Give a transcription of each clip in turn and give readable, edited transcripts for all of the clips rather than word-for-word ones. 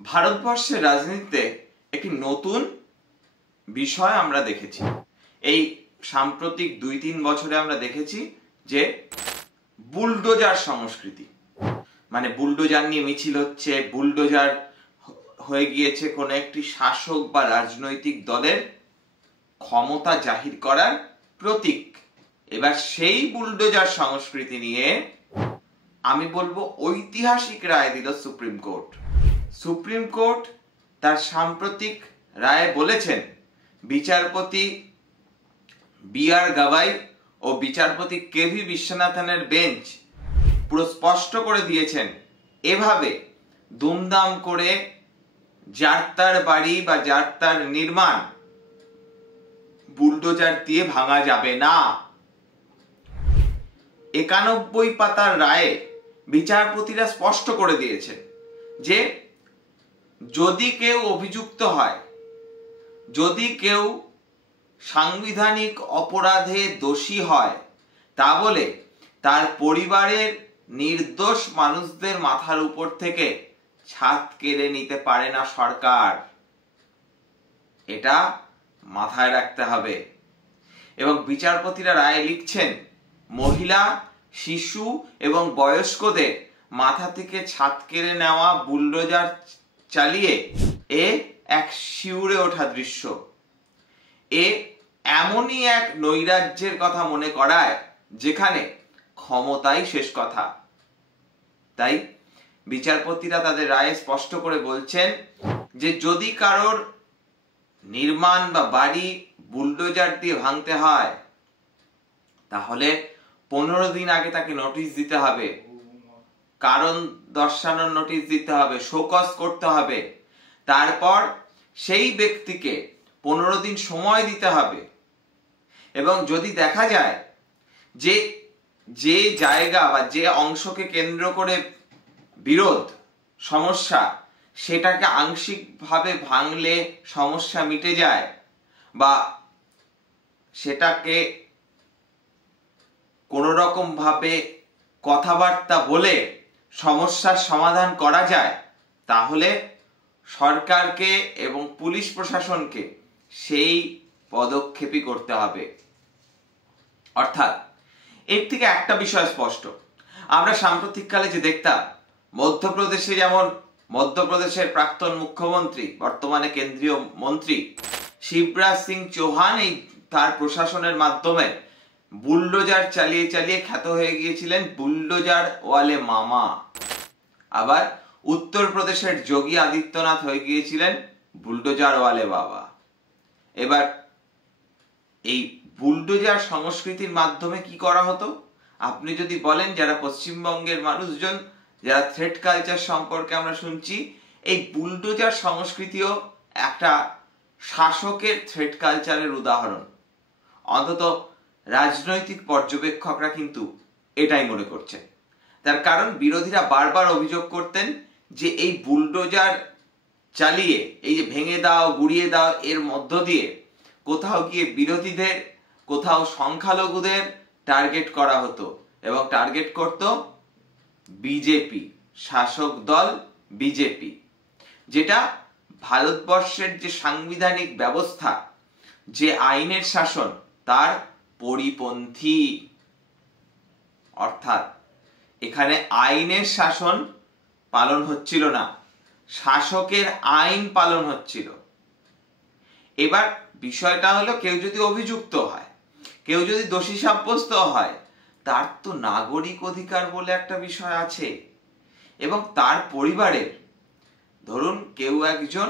ভারতবর্ষের রাজনীতিতে একটি নতুন বিষয় আমরা দেখেছি। এই সাম্প্রতিক 2-3 বছরে আমরা দেখেছি যে বুলডোজার সংস্কৃতি, মানে বুলডোজার নিয়ে মিছিল হচ্ছে, বুলডোজার হয়ে গিয়েছে কোনো একটি শাসক বা রাজনৈতিক দলের ক্ষমতা জাহির করার প্রতীক। এবার সেই বুলডোজার সংস্কৃতি নিয়ে আমি বলবো ঐতিহাসিক রায় দিল সুপ্রিম কোর্ট। সুপ্রিম কোর্ট তার সাম্প্রতিক রায়ে বলেছেন বিচারপতি বি.আর. গাভাই ও বিচারপতি কে.ভি. বিশ্বনাথনের বেঞ্চ পুরো স্পষ্ট করে দিয়েছেন এভাবে দুমদাম করে যার তার বাড়ি বা যার তার নির্মাণ বুলডোজার দিয়ে ভাঙা যাবে না। 91 পাতার রায়ে বিচারপতিরা স্পষ্ট করে দিয়েছেন যে যদি কেউ অভিযুক্ত হয়, যদি কেউ সাংবিধানিক অপরাধে দোষী হয়, তা বলে তার পরিবারের নির্দোষ মানুষদের মাথার উপর থেকে ছাদ কেড়ে নিতে পারে না সরকার। এটা মাথায় রাখতে হবে। এবং বিচারপতিরা রায়ে লিখছেন মহিলা, শিশু এবং বয়স্কদের মাথা থেকে ছাদ কেড়ে নেওয়া বুলডোজার চালিয়ে এক শিউরে ওঠা দৃশ্য। এমনই এক নৈরাজ্যের কথা মনে করায় যেখানে ক্ষমতাই শেষ কথা। তাই বিচারপতিরা তাদের রায়ে স্পষ্ট করে বলছেন যে যদি কারোর নির্মাণ বা বাড়ি বুলডোজার দিয়ে ভাঙতে হয় তাহলে 15 দিন আগে তাকে নোটিশ দিতে হবে, কারণ দর্শানোর নোটিশ দিতে হবে, শোকজ করতে হবে। তারপর সেই ব্যক্তিকে 15 দিন সময় দিতে হবে। এবং যদি দেখা যায় যে যে জায়গা বা যে অংশকে কেন্দ্র করে বিরোধ, সমস্যা, সেটাকে আংশিকভাবে ভাঙলে সমস্যা মিটে যায় বা সেটাকে কোনো রকম ভাবে কথাবার্তা বলে সমস্যার সমাধান করা যায়, তাহলে সরকারকে এবং পুলিশ প্রশাসনকে সেই পদক্ষেপই করতে হবে। অর্থাৎ এর থেকে একটা বিষয় স্পষ্ট, আমরা সাম্প্রতিককালে যে দেখতাম মধ্যপ্রদেশে, যেমন মধ্যপ্রদেশের প্রাক্তন মুখ্যমন্ত্রী বর্তমানে কেন্দ্রীয় মন্ত্রী শিবরাজ সিং চৌহান এই তার প্রশাসনের মাধ্যমে বুলডোজার চালিয়ে চালিয়ে খ্যাত হয়ে গিয়েছিলেন বুলডোজার ওয়ালে মামা। আবার উত্তরপ্রদেশের যোগী আদিত্যনাথ হয়ে গিয়েছিলেন বুলডোজার ওয়ালে বাবা। এবার এই বুলডোজার সংস্কৃতির মাধ্যমে কি করা হতো আপনি যদি বলেন, যারা পশ্চিমবঙ্গের মানুষজন, যারা থ্রেড কালচার সম্পর্কে আমরা শুনছি, এই বুলডোজার সংস্কৃতিও একটা শাসকের থ্রেড কালচারের উদাহরণ। অন্তত রাজনৈতিক পর্যবেক্ষকরা কিন্তু এটাই মনে করছেন। তার কারণ বিরোধীরা বারবার অভিযোগ করতেন যে এই বুলডোজার চালিয়ে, এই যে ভেঙে দাও, গুড়িয়ে দাও, এর মধ্য দিয়ে কোথাও গিয়ে বিরোধীদের, কোথাও সংখ্যালঘুদের টার্গেট করা হতো এবং টার্গেট করত বিজেপি, শাসক দল বিজেপি, যেটা ভারতবর্ষের যে সাংবিধানিক ব্যবস্থা, যে আইনের শাসন, তার পরিপন্থী। অর্থাৎ এখানে আইনের শাসন পালন হচ্ছিল না, শাসকের আইন পালন হচ্ছিল। এবার বিষয়টা হলো, কেউ যদি অভিযুক্ত হয়, কেউ যদি দোষী সাব্যস্ত হয়, তার তো নাগরিক অধিকার বলে একটা বিষয় আছে। এবং তার পরিবারের, ধরুন কেউ একজন,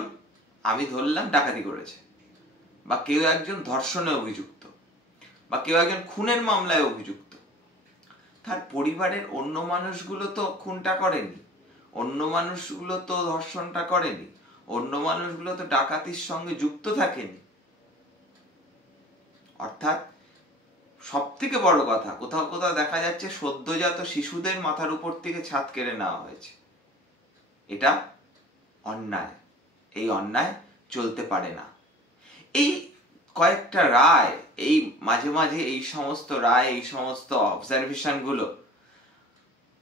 আমি ধরলাম ডাকাতি করেছে, বা কেউ একজন ধর্ষণে অভিযুক্ত, বা কেউ একজন খুনের মামলায় অভিযুক্ত, তার পরিবারের অন্য মানুষগুলো তো খুনটা করেনি, অন্য মানুষগুলো তো ধর্ষণটা করেনি, অন্য মানুষগুলো তো ডাকাতির সঙ্গে যুক্ত থাকেনি। অর্থাৎ সব থেকে বড় কথা, কোথাও কোথাও দেখা যাচ্ছে সদ্যজাত শিশুদের মাথার উপর থেকে ছাদ কেড়ে নেওয়া হয়েছে। এটা অন্যায়, এই অন্যায় চলতে পারে না। এই কয়েকটা রায়, এই মাঝে মাঝে এই সমস্ত রায়, এই সমস্ত অবজারভেশন গুলো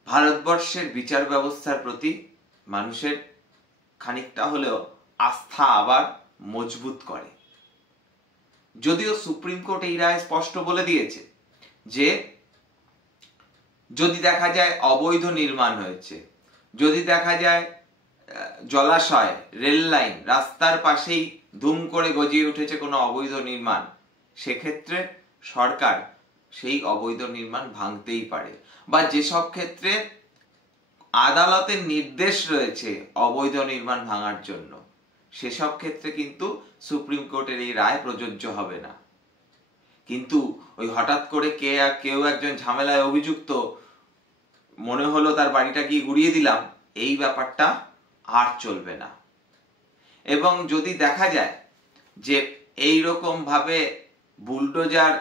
ভারতবর্ষের বিচার ব্যবস্থার প্রতি মানুষের খানিকটা হলেও আস্থা আবার মজবুত করে। যদিও সুপ্রিম কোর্ট এই রায় স্পষ্ট বলে দিয়েছে যে যদি দেখা যায় অবৈধ নির্মাণ হয়েছে, যদি দেখা যায় জলাশয়, রেল লাইন, রাস্তার পাশেই ধুম করে গজিয়ে উঠেছে কোনো অবৈধ নির্মাণ, সেক্ষেত্রে সরকার সেই অবৈধ নির্মাণ ভাঙতেই পারে। বা যেসব ক্ষেত্রে আদালতের নির্দেশ রয়েছে অবৈধ নির্মাণ ভাঙার জন্য, সেসব ক্ষেত্রে কিন্তু সুপ্রিম কোর্টের এই রায় প্রযোজ্য হবে না। কিন্তু ওই হঠাৎ করে কেউ একজন ঝামেলায় অভিযুক্ত, মনে হলো তার বাড়িটা গিয়ে গুড়িয়ে দিলাম, এই ব্যাপারটা আর চলবে না। এবং যদি দেখা যায় যে এই রকম ভাবে বুলডোজার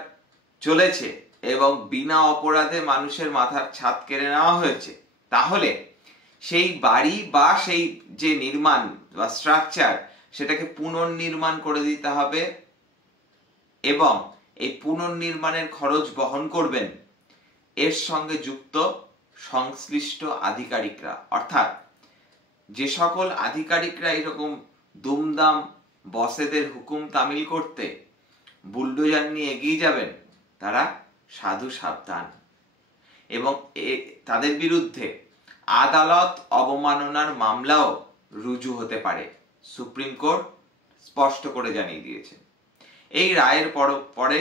চলেছে এবং বিনা অপরাধে মানুষের মাথার ছাদ কেড়ে নেওয়া হয়েছে, তাহলে সেই বাড়ি বা সেই যে নির্মাণ বা স্ট্রাকচার, সেটাকে পুনর্নির্মাণ করে দিতে হবে এবং এই পুনর্নির্মাণের খরচ বহন করবেন এর সঙ্গে যুক্ত সংশ্লিষ্ট আধিকারিকরা। অর্থাৎ যে সকল আধিকারিকরা এরকম দুমদাম বসেদের হুকুম তামিল করতে বুলডোজার নিয়ে এগিয়ে যাবেন, তারা সাধু সাবধান। এবং তাদের বিরুদ্ধে আদালত অবমাননার মামলাও রুজু হতে পারে, সুপ্রিম কোর্ট স্পষ্ট করে জানিয়ে দিয়েছে। এই রায়ের পরে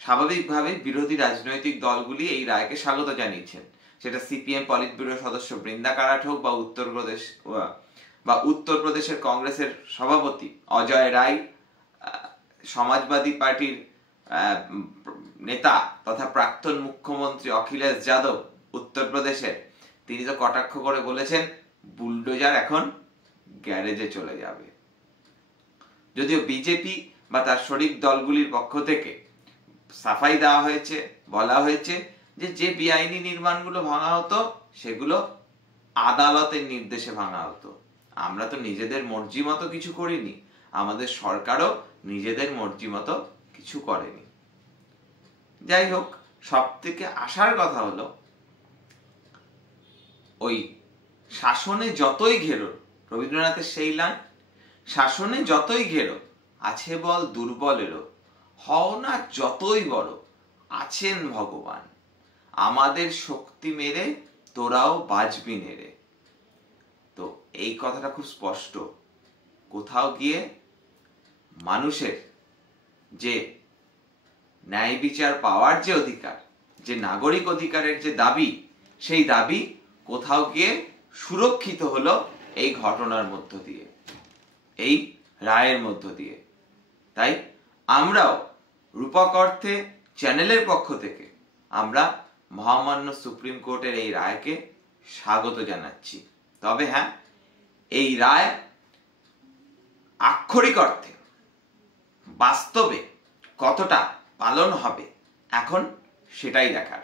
স্বাভাবিকভাবে বিরোধী রাজনৈতিক দলগুলি এই রায়কে স্বাগত জানিয়েছেন। সেটা সিপিএম পলিট ব্যুরো সদস্য বৃন্দা কারাট হোক বা উত্তরপ্রদেশের কংগ্রেসের সভাপতি অজয় রায়, সমাজবাদী পার্টির নেতা তথা প্রাক্তন মুখ্যমন্ত্রী অখিলেশ যাদব উত্তরপ্রদেশের, তিনি তো কটাক্ষ করে বলেছেন বুলডোজার এখন গ্যারেজে চলে যাবে। যদিও বিজেপি বা তার শরিক দলগুলির পক্ষ থেকে সাফাই দেওয়া হয়েছে, বলা হয়েছে যে বেআইনি নির্মাণগুলো ভাঙা হতো সেগুলো আদালতের নির্দেশে ভাঙা হতো। আমরা তো নিজেদের মর্জি মতো কিছু করিনি, আমাদের সরকারও নিজেদের মর্জি মতো কিছু করেনি। যাই হোক, সব থেকে আসার কথা হলো ওই শাসনে যতই ঘেরো, রবীন্দ্রনাথের সেই লাইন, শাসনে যতই ঘেরো আছে বল দুর্বলেরও, হও না যতই বড় আছেন ভগবান, আমাদের শক্তি মেরে তোরাও বাজবি নেড়ে। তো এই কথাটা খুব স্পষ্ট। কোথাও গিয়ে মানুষের যে ন্যায় বিচার পাওয়ার যে অধিকার, যে নাগরিক অধিকারের যে দাবি, সেই দাবি কোথাও গিয়ে সুরক্ষিত হলো এই ঘটনার মধ্য দিয়ে, এই রায়ের মধ্য দিয়ে। তাই আমরাও রূপক অর্থে চ্যানেলের পক্ষ থেকে আমরা মহামান্য সুপ্রিম কোর্টের এই রায়কে স্বাগত জানাচ্ছি। তবে হ্যাঁ, এই রায় আক্ষরিক অর্থে বাস্তবে কতটা পালন হবে এখন সেটাই দেখার।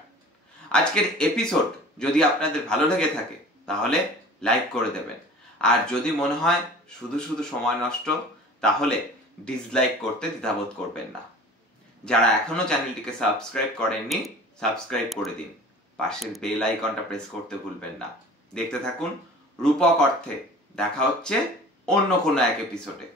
আজকের এপিসোড যদি আপনাদের ভালো লেগে থাকে তাহলে লাইক করে দেবেন, আর যদি মনে হয় শুধু শুধু সময় নষ্ট, তাহলে ডিসলাইক করতে দ্বিধাবোধ করবেন না। যারা এখনো চ্যানেলটিকে সাবস্ক্রাইব করেননি, সাবস্ক্রাইব করে দিন, পাশের বেল আইকনটা প্রেস করতে ভুলবেন না। দেখতে থাকুন রূপক অর্থে। দেখা হচ্ছে অন্য কোনো এক এপিসোডে।